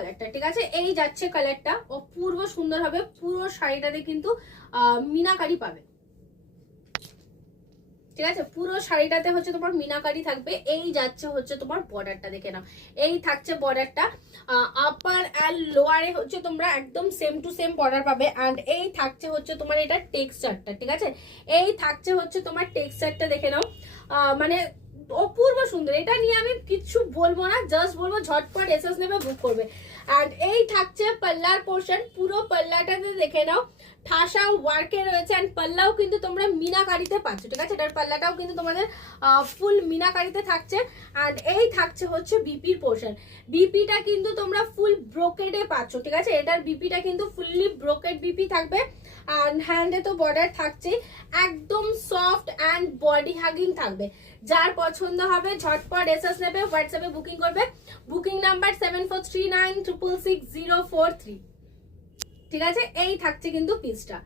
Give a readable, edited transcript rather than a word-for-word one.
কালারটা, ঠিক আছে? এই যাচ্ছে কালারটা, অপূর্ব সুন্দর হবে। পুরো শাড়িটাতে কিন্তু মিনাকারি পাবে, ঠিক আছে? পুরো শাড়িটাতে হচ্ছে তোমার মিনাকারি থাকবে। এই যাচ্ছে হচ্ছে তোমার বর্ডারটা, দেখে নাও। এই থাকছে বর্ডারটা, আপার অ্যান্ড লোয়ারে হচ্ছে তোমরা একদম সেম টু সেম বর্ডার পাবে। অ্যান্ড এই থাকছে হচ্ছে তোমার এটা টেক্সচারটা, ঠিক আছে? এই থাকছে হচ্ছে তোমার টেক্সচারটা, দেখে নাও। মানে অপূর্ব সুন্দর। এটা নিয়ে আমি কিচ্ছু বলবো না, জাস্ট বলবো ঝটপট এসএস নেবে, বুক করবে। অ্যান্ড এই থাকছে পাল্লার পোর্শন, পুরো পাল্লাটাতে দেখে নাও ঠাসা ওয়ার্কে রয়েছে। অ্যান্ড পাল্লাও কিন্তু তোমরা মিনাকারিতে পাচ্ছ, ঠিক আছে? এটার পাল্লাটাও কিন্তু তোমাদের ফুল মিনাকারিতে থাকছে। অ্যান্ড এই থাকছে হচ্ছে বিপির পোর্শন, বিপিটা কিন্তু তোমরা ফুল ব্রোকেডে পাচ্ছ, ঠিক আছে? এটার বিপিটা কিন্তু ফুললি ব্রোকেড বিপি থাকবে। অ্যান্ড হ্যান্ডে তো বর্ডার থাকছে, একদম সফট অ্যান্ড বডি হাগিং থাকবে। যার পছন্দ হবে ঝটপট এসএস নেবে, হোয়াটসঅ্যাপে বুকিং করবে। বুকিং নাম্বার 7439666043, ঠিক আছে? এই থাকছে কিন্তু পিসটা।